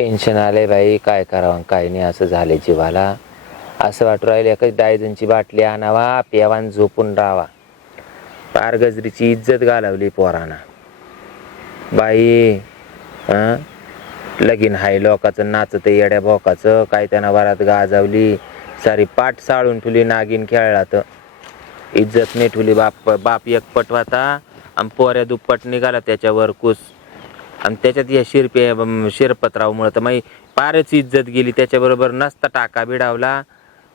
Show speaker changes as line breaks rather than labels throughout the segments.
Tension आले बाई काय करावं काय नाही असं झालं जीवाला. असं वाटू राहिलं एकच डायजनची बाटली आणावा प्यावान झोपून राहावा. पार गजरीची इज्जत घालवली पोरांना. बाई हं? लगीन हाय लोकाचं नाचत येड्या भोकाचं काय त्यांना वरात गाजावली सारी पाठ साळून ठुली नागिन खेळला तर इज्जत नाही ठुली बाप बाप एक पटवाता आणि पोऱ्या दुप्पट निघाला त्याच्यावर कुस. आणि त्याच्यात या शिरपे शिरपत्रावमुळं शिरपतरावमुळं तर माई पारच इज्जत गेली. त्याच्याबरोबर नसता टाका बिडावला.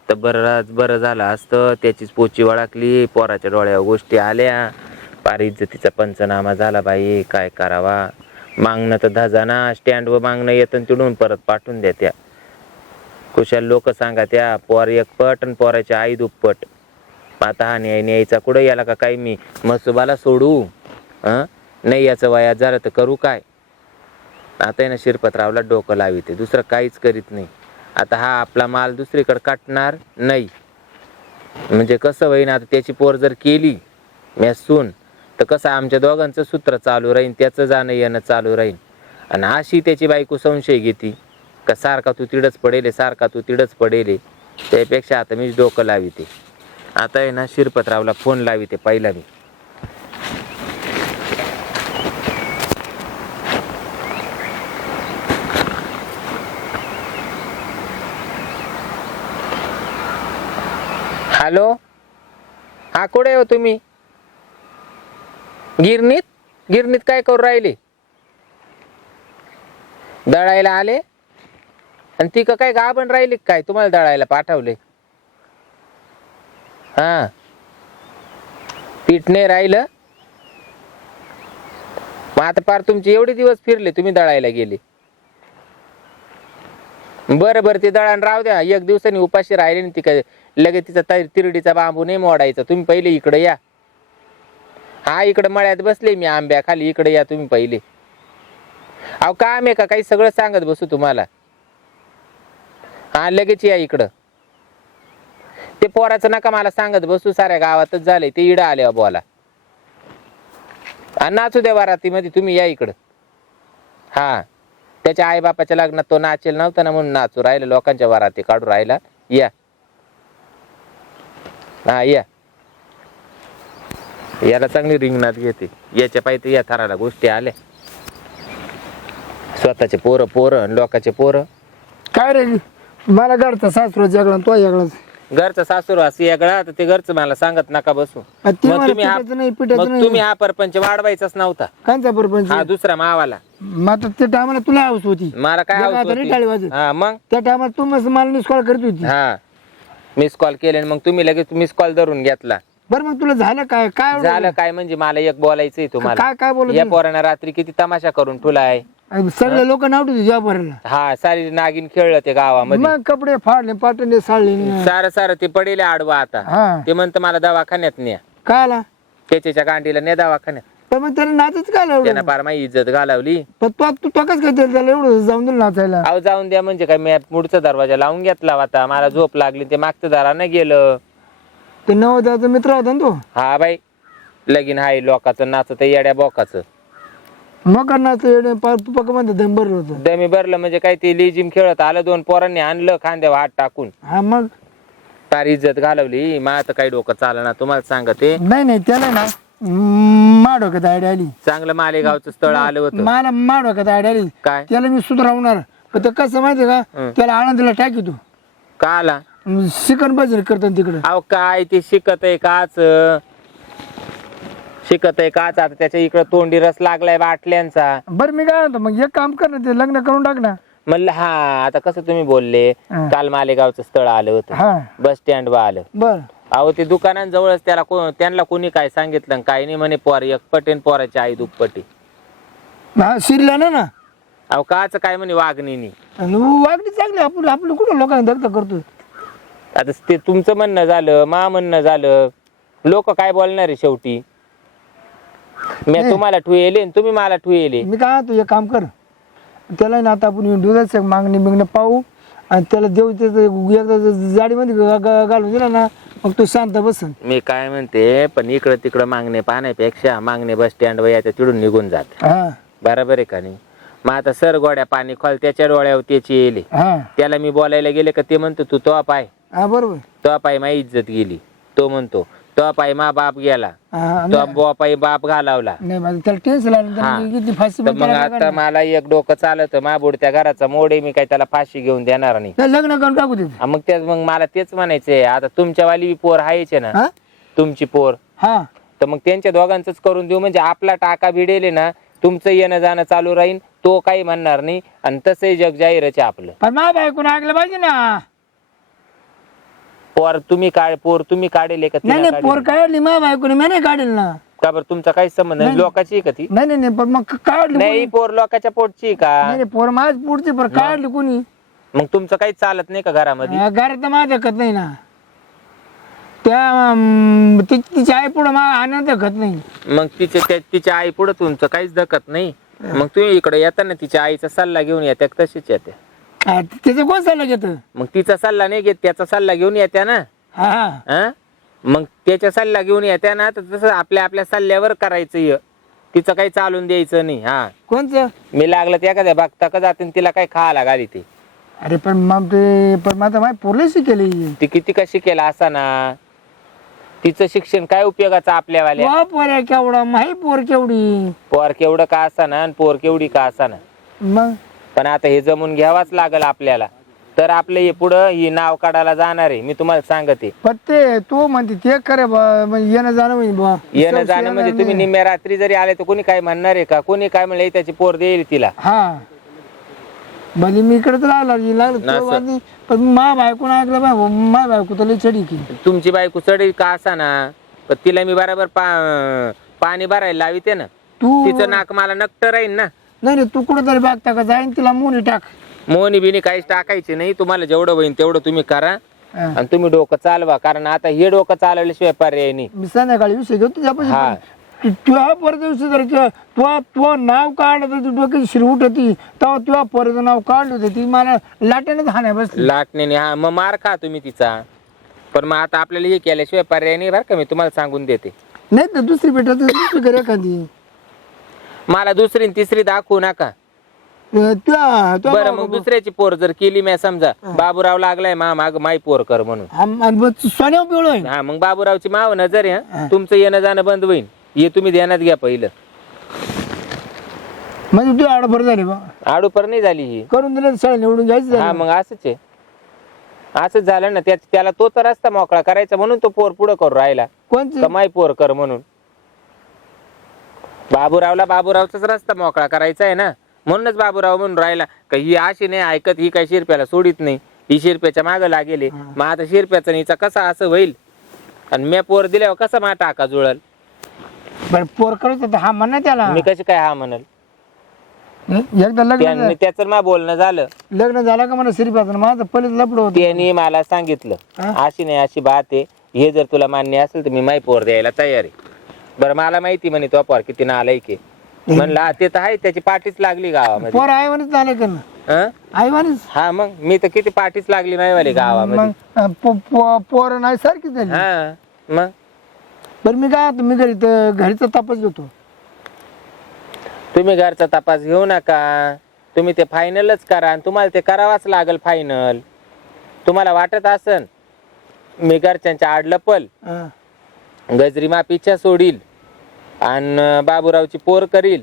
तर बरं बरं झालं असतं. त्याचीच पोची वळखली. पोराच्या डोळ्यावर गोष्टी आल्या. पार इज्जतीचा पंचनामा झाला बाई. काय करावा? मागणं तर धजाना. स्टँडवर मागणं येतं आणि तिडून परत पाठवून द्या त्या कुशाल लोक सांगा त्या पोर एक पट आणि पोराची आई दुप्पट. आता हा न्याय न्यायचा कुठं? याला का काही मी मसुबाला सोडू? हं नाही याचं वया झालं तर करू काय? आता आहे ना शिरपतरावला डोकं लाविते. दुसरं काहीच करीत नाही. आता हा आपला माल दुसरीकडे काटणार नाही. म्हणजे कसं होईन आता त्याची पोर जर केली मॅसून तर कसं आमच्या दोघांचं सूत्र चालू राहीन त्याचं जाणं येणं चालू राहीन. आणि अशी त्याची बायको संशय घेती. का सारखा तू तिडच पडेले सारखा तू तिडच पडेले. त्यापेक्षा आता मीच डोकं लाविते. आता आहे ना शिरपतरावला फोन लाविते पहिला मी. हॅलो? हा कुठे हो तुम्ही? गिरणीत? गिरणीत काय करू राहिले? दळायला आले? आणि ती काय गाभण राहिली काय? तुम्हाला दळायला पाठवले. हा. पीठ नाही राहिलं. मग आता पार तुमचे एवढे दिवस फिरले तुम्ही दळायला गेले. बरं बरं ते दळण राहू द्या. एक दिवसांनी उपाशी राहिले ना ती काय लगेच तिचा तिरडीचा बांबू नाही मोडायचा. तुम्ही पहिले इकडे या. हा इकडे मळ्यात बसले मी आंब्या खाली. इकडे या तुम्ही पहिले. अहो काम आहे का? काही सगळं सांगत बसू तुम्हाला. हा लगेच या इकडं. ते पोराचं नका मला सांगत बसू. साऱ्या गावातच झालंय. ते इडं आले बोला आणि नाचू द्या बारातीमध्ये तुम्ही या इकडं. हा. त्याच्या आईबापाच्या लग्नात तो नाचेल नव्हता ना म्हणून नाचू राहिला. लोकांच्या वाराती काढू राहिला. या. हा या. याला चांगली रिंगणात घेते. याच्या पाहिजे या थराला गोष्टी आल्या. स्वतःचे पोरं पोरं आणि लोकांचे पोरं.
काय रे? मला घरचा सासरो जगला तो जगला
घरचं सासूर असं वेगळा तर ते घरचं मला सांगत नका बसू.
ते
मग
मला
तुम्ही हा
नाही
मग
नाही.
तुम्ही हा परपंच वाढवायचाच नव्हता.
कांचा बरोबर
हा दुसरा मावाला.
मग आता त्या टायमाला तुला हाऊस होती.
मला काय हौस
नाही टाळी
होती?
वाजत.
हा मग?
त्या टायमाला तू मस्त मला मिस कॉल करत होती.
हा. मिस कॉल केले आणि मग तुम्ही लगेच मिस कॉल धरून घेतला.
बरं मग तुला झालं काय? काय एवढं?
झालं काय म्हणजे मला एक बोलायचंय तुम्हाला.
काय काय बोलत
या? पोरानं रात्री किती तमाशा करून ठुलाय.
सगळे लोक नाव
हा सारी नागिन खेळलं ते गावामध्ये.
मग कपडे फाडले पाटले साडले.
सारं सारं ते पडेले आडवा आता.
हा.
ते म्हणतं मला दवाखान्यात न्या.
काय आला
त्याच्या गांडीला ने दवाखान्यात.
मग त्याला नाचच काय आलं
त्यानं माझी इज्जत घालवली.
पण तू तू तो कसं काय त्याला एवढं जाऊन दिलं नाचायला.
अहो जाऊन द्या म्हणजे काय मी पुढचा दरवाजा लावून घेतला होता. मला झोप लागली ते मागचं दारानं गेलं.
ते नवोदयाचा मित्र होता ना तो?
हा बाई. लगीन हाय लोकाचं नाचत येड्या बोकाचं.
मग नाच पार पक्क म्हणते दम होतं.
दमी भरलं म्हणजे काय ते लिजिम खेळत आलं दोन पोरांनी आणलं खांद्यावर हात टाकून.
हा मग?
फार इज्जत घालवली. मा आता काही डोकं चालना तुम्हाला सांगते.
नाही नाही त्याला ना मा डोक्यात आयडिया आली.
चांगलं मालेगावचं स्थळ आलं होतं.
मला मा डोक्यात आयडिया आली.
काय?
त्याला मी सुधारवणार. पण ते कसं माहितीये का?
हं.
त्याला आनंदला टाकी तू.
का आला?
चिकन बाजार करतात तिकडे.
अहो काय ते शिकत आहे काच. शिकत आहे काच. आता त्याच्या इकडं तोंडी रस लागलाय बाटल्यांचा.
बरं मी काय म्हणतो मग एक काम कर ना ते लग्न करून टाक ना.
म्हणलं हा आता कसं तुम्ही बोलले
हं.
काल मालेगावचं स्थळ आलं होतं.
हा.
बस स्टँड वर आलं.
बर.
अहो ते दुकानांजवळच त्याला को- त्यांना कोणी काय सांगितलं काय नाही म्हणे पोर एक पटेन पोराची आई दुप्पटी
हा शिरला ना ना.
अहो काच काय म्हणे वागणीनी
आणि वागणी चांगली आपण आपलं कुठं लोकांना दगत करतो
आता ते तुमचं म्हणणं झालं मा म्हणणं झालं. लोक काय बोलणार आहे शेवटी? मी तुम्हाला ठुयेले आणि तुम्ही मला ठुयेले.
मी काय म्हणतो एक काम कर. त्याला ना आता आपण दुधाचं मागणी बिगणं पाहू. आणि त्याला देऊ त्याचं एकदा जाडीमध्ये ग- घालून दिला ना मग तो शांत बसन.
मी काय म्हणते पण इकडं तिकडं मागणे पाहण्यापेक्षा मागणे बस स्टँड वर याच्या तिडून निघून जात.
हा.
बरोबर आहे का नाही? मग आता सर गोड्या पाणी खोल त्याच्या डोळ्यावर त्याची येईल.
हा.
त्याला मी बोलायला गेले का ते म्हणतो तू तो पाय.
हा बरोबर.
तो पाय मा इज्जत गेली. तो म्हणतो तो पाय मा बाप गेला.
हा,
तो
नाही.
बाप घालावला.
नाही, मला त्याला टेन्शन आलं
हा.
तर किती फाशी
तर
पण
मग आता. मला एक डोकं चालत मा बुडत्या घराचा मोड आहे मी काही त्याला फाशी घेऊन देणार नाही.
लग्न करून टाकू दे.
हा, मग तेच मग मला तेच म्हणायचंय आता तुमच्यावाली पोर आहेचे ना?
हा?
तुमची पोर.
हा.
तर मग त्यांच्या दोघांच करून देऊ म्हणजे आपला टाका भिडेले ना तुमचं येणं जाणं चालू राहील तो काही म्हणणार नाही आणि तसंही जग जाहीरच आहे आपलं.
पण मा बायकोनं ऐकलं पाहिजे ना.
पोर तुम्ही काढ पोर तुम्ही काढेल का
नाही पोर
काढेल?
काढली मा बायकोने मी नाही काढेल ना.
का बरं तुमचा काही संबंध नाही? लोकांची आहे का ती?
नाही नाही नाही पण मग काढली
नाही? पोर लोकांच्या पोटची आहे का?
नाही पोर माझ पुढची पण काढली कोणी?
मग तुमचं काही चालत नाही का घरामध्ये?
घरात तर माझं खत नाही ना. त्या अं, ति- तिच्या आई पुढं मा आनंद खत नाही.
मग तिचे त्या- तिच्या आई पुढे तुमचं काहीच दखत नाही. मग तुम्ही इकडे येताना तिच्या आईचा सल्ला घेऊन येत्या का तशीच येत्या.
हा, त्याचं कोण सल्ला घेत?
मग तिचा सल्ला नाही घेत त्याचा सल्ला घेऊन येत्या ना
हा. हा?
हा मग त्याच्या सल्ला घेऊन येत्या ना तर तसं आपल्या आपल्या सल्ल्यावर करायचं. तिचं काही चालून द्यायचं नाही हा.
कोणचं?
मी लागलं त्या एखाद्या बघता का जाते तिला काही खायला घाली ते.
अरे पण मग ते पण माझं माझी पोरले शिकेली
ती किती कशी केला असा ना. तिचं शिक्षण काय उपयोगाचं आपल्यावाल्या?
वा केवढा माही पोर केवढी.
पोर केवढं का असा आणि पोर केवढी का असा
मग?
पण आता हे जमून घ्यावाच लागल आपल्याला. तर आपलं हे पुढं ही नाव काढायला जाणार आहे. मी तुम्हाला सांगते.
पण ते तू म्हणते ते करे बा म्हणजे येणं जाणं म्हणजे बा.
येणं जाणं म्हणजे तुम्ही निम्या रात्री जरी आले तर कोणी काय म्हणणार आहे का? कोणी काय म्हणलं त्याची पोर देईल तिला.
हा. म्हणजे मी इकडे तर लागला तो. पण मा बायकोनं ऐकलं बा मा बायको तर लई चढी की
तुमची बायको चढी का असा ना? पण तिला मी बरोबर पा पाणी भरायला लाविते ना.
तू
तिचं नाक मला नक्ट राहील ना.
नाही नाही तू कुठं तरी बघता का? जाईन तिला मुनी टाक.
मोनी बिनी काहीच टाकायचे नाही. तुम्हाला जेवढं होईल तेवढं तुम्ही करा.
हा.
आणि तुम्ही डोकं चालवा कारण आता हे डोकं चालवल्याशिवाय पर्याय नाही.
मी संध्याकाळी विषय घेऊ
हा.
तुझ्या तुझ्या परत विषय जर के- तुझा तुझं नाव काढलं तर ती डोक्याची शिर उठती. तेव्हा तुझ्या परत नाव काढलं होतं. ती मला लाट्यानेच हाणाय बसली.
लाटण्याने हा मग मार खा तुम्ही तिचा. पण मग आता आपल्याला हे केल्याशिवाय पर्याय नाही बरं का? मी तुम्हाला सांगून देते.
नाही तर दुसरी भेटत दुसरी एखादी.
मला दुसरी न तिसरी दाखवू नका.
तुझ्या
बरं मग दुसऱ्याची पोर जर केली मी समजा बाबूराव लागलाय मा माग माई पोर कर म्हणून.
पिवळं
हा मग बाबूरावची माव नजर आहे हा. तुमचं येणं जाणं बंद होईल हे तुम्ही ध्यानात घ्या पहिलं.
म्हणजे तू आडभर झाली बा.
आडूपर नाही झाली ही.
करून दिलं शाळा निवडून जायचं
हा
झालं.
मग असंच आहे. असंच झालं ना त्या त्याला तोच रस्ता मोकळा करायचा म्हणून तो पोर पुढं करू राहिला.
कोणची?
कमाई पोर कर म्हणून. बाबूरावला बाबूरावचाच रस्ता मोकळा करायचा आहे ना. म्हणूनच बाबूराव म्हणून राहिला का ही अशी नाही ऐकत ही काही शिरप्याला सोडित नाही. ही शिरप्याच्या मागं लागेल. मग आता शिरप्याचा नीचा कसा असं होईल? आणि मी पोर दिल्यावर कसा मा टाका जुळल?
बरं पोर करत होता हा म्हणा त्याला.
मी कशी काय हा म्हणल?
एकदा लग्न
त्यांनी त्याचं मा बोलणं झालं.
लग्न झालं का म्हणा श्रीपासन माझं पहिलेच लपड होत.
त्यांनी मला सांगितलं
हा?
अशी नाही अशी बात आहे. हे जर तुला मान्य असेल तर मी माई पोर द्यायला तयार आहे. बरं मला माहिती म्हणे तो पोर किती नालायक आहे. म्हणलं हा, ते तर आहे त्याची पाठीच लागली गावामध्ये.
पोर आईवानीच झाले का ना?
हं?
आईवानीच
हा मग मी तर किती पाठीच लागली गावामध्ये.
मग अं, पो- पो- पोर नाही सारखी झाली.
हा मग?
बरं मी काय आता मी घरी घरीचा तपास घेतो.
तुम्ही घरचा तपास घेऊ नका. तुम्ही ते फायनलच करा आणि तुम्हाला ते करावाच लागल फायनल. तुम्हाला वाटत असन? मी घरच्यांच्या आड लपल
हा.
गजरी मापीच्या सोडील आणि बाबूरावची पोर करील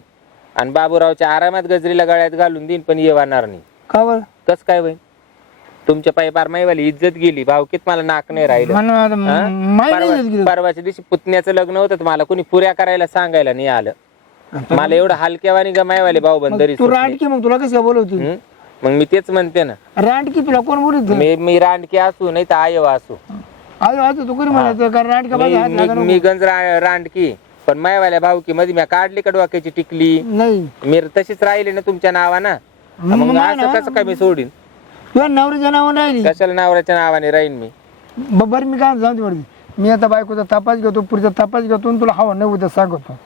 आणि बाबूरावच्या आरामात गजरीला गळ्यात घालून देईन पण येवाणार नाही.
का बरं?
कस काय होईल तुमच्या पायी पार माईवाली इज्जत गेली भावकीत मला नाक नाही राहिलं.
म्हणून आता
हा?
माहिती
परवा-
नाही गेली.
परवाच्या दिवशी पुतण्याचं लग्न होतं तर मला कोणी पुऱ्या करायला सांगायला नाही आलं. मला एवढं हलक्यावानी गमायवाले भाऊ बंदरी
तू रांडकी मग तुला कसं बोलवती
मग मी तेच म्हणते ना.
रांडकी तुला कोण बोलत
मी मी रांडकी असू नाही तर आयव असू.
आज तू म्हणायचं
मी
माझ्या हात लागा
मी- मी गंज रा- रांडकी पण मायवाल्या भाऊकी मध्ये मी काढली का डोक्याची टिकली.
नाही.
मी तशीच राहिली ना तुमच्या नावानं.
मग
मग
नाही
असं
ना.
कसं काय मी सोडीन?
तुझ्या नवरीच्या नावानं राहिली.
कशाला नावराच्या नावाने राहीन मी?
ब- बरं मी काय जाऊ बरं. मी आता बायकोचा तपास घेतो पुढचा तपास घेतो आणि तुला हवा नाही उद्या सांगतो.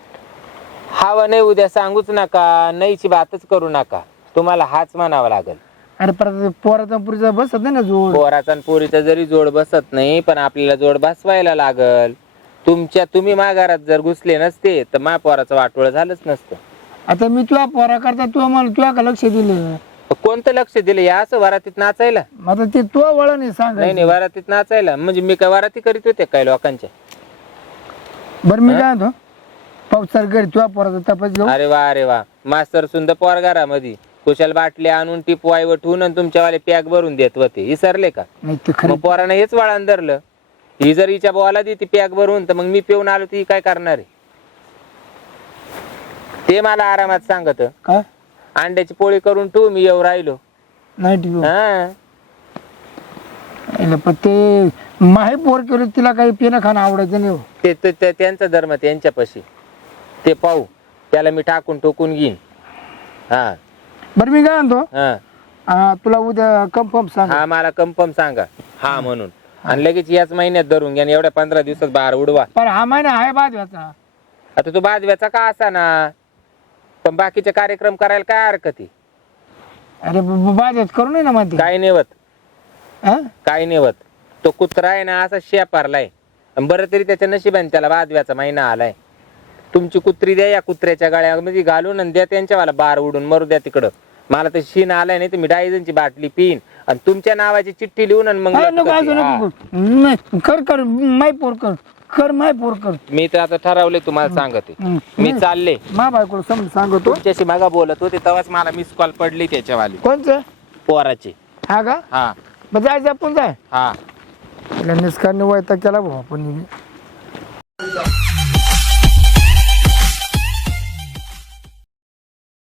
हवा नाही उद्या सांगूच नका. नाहीची बातच करू नका. तुम्हाला हाच म्हणावा लागेल.
अरे परत पोराचा पुरीचा बसत नाही ना जोड?
पोराचा आणि पोरीचा जरी जोड बसत नाही पण आपल्याला जोड बसवायला लागल. तुमच्या तुम्ही माघारात जर घुसले नसते तर मा पोराचं वाटोळ झालंच नसतं.
आता मी तुला पोरा करता तू मला तुला का लक्ष दिलं?
कोणतं लक्ष दिलं? या असं वरातीत नाचायला?
आता ते तो वळण आहे सांग.
नाही नाही वरातीत नाचायला. म्हणजे मी काय वराती करीत होते काय लोकांच्या?
बरं मी काय म्हणतो? पावसार घरी तुला पोराचा तपास घेऊ?
अरे वा अरे वा. मास्तर सुंदर पोरगारामध्ये. कुशाल बाटल्या आणून टिपवाय ठेवून आणि तुमच्यावाले पॅक भरून देत होते. विसरले का?
नाही ते खरं
मग पोरानं हेच वळण धरलं. ही जर हिच्या बोला ती पॅक भरून तर मग मी पिऊन आलो ती काय करणार आहे? ते मला आरामात सांगत.
काय?
अंड्याची पोळी करून ठेवू मी येऊ राहिलो.
नाही ठीक
हा.
पण ते माही पोर केलं तिला काही पिणं खाणं आवडायचं नाही हो.
ते ते- ते- त्यांचा धर्म त्यांच्यापाशी. ते पाहू. त्याला मी टाकून टोकून घेईन. हा.
बरं मी काय म्हणतो?
हा.
तुला उद्या कन्फर्म सांग.
हा मला कन्फर्म सांगा. हा म्हणून. आणि लगेच याच महिन्यात धरून घ्या आणि एवढ्या पंधरा दिवसात बाहेर उडवा.
पण हा महिना आहे बाद याचा
आता तू बाजव्याचा का असा ना? पण बाकीचे कार्यक्रम करायला काय हरकत आहे?
अरे बाद करू नये ना मध्ये
काय नेवत
हा?
काय नेवत तो कुत्रा आहे ना असा शेपारलाय. आणि बरं तरी त्याच्या नशिबाने त्याला बाजव्याचा महिना आलाय. तुमची कुत्री द्या या कुत्र्याच्या गाळ्यामध्ये घालून आणि द्या त्यांच्यावाला बार उडून मरू द्या तिकडं. मला तर शीन आलाय नाही तर मी डायझनची बाटली पिईन आणि तुमच्या नावाची चिठ्ठी लिहून आणि मग लटकवते.
नको असं
हा.
नको. करू. नाही, कर कर माय पोर कर. कर माय पोर कर.
मी तर आता ठरवले तुम्हाला सांगते.
हम्म.
मी चालले.
मा समज सांगतो.
तुमच्याशी मगा बोलत होते तेव्हाच मला मिस कॉल पडली त्याच्यावाली.
कोणचं?
पोराची.
हा का?
हा.
मग जायचं आपण जाय.
हा.
निस्कारने वैता केला भाऊ आपण.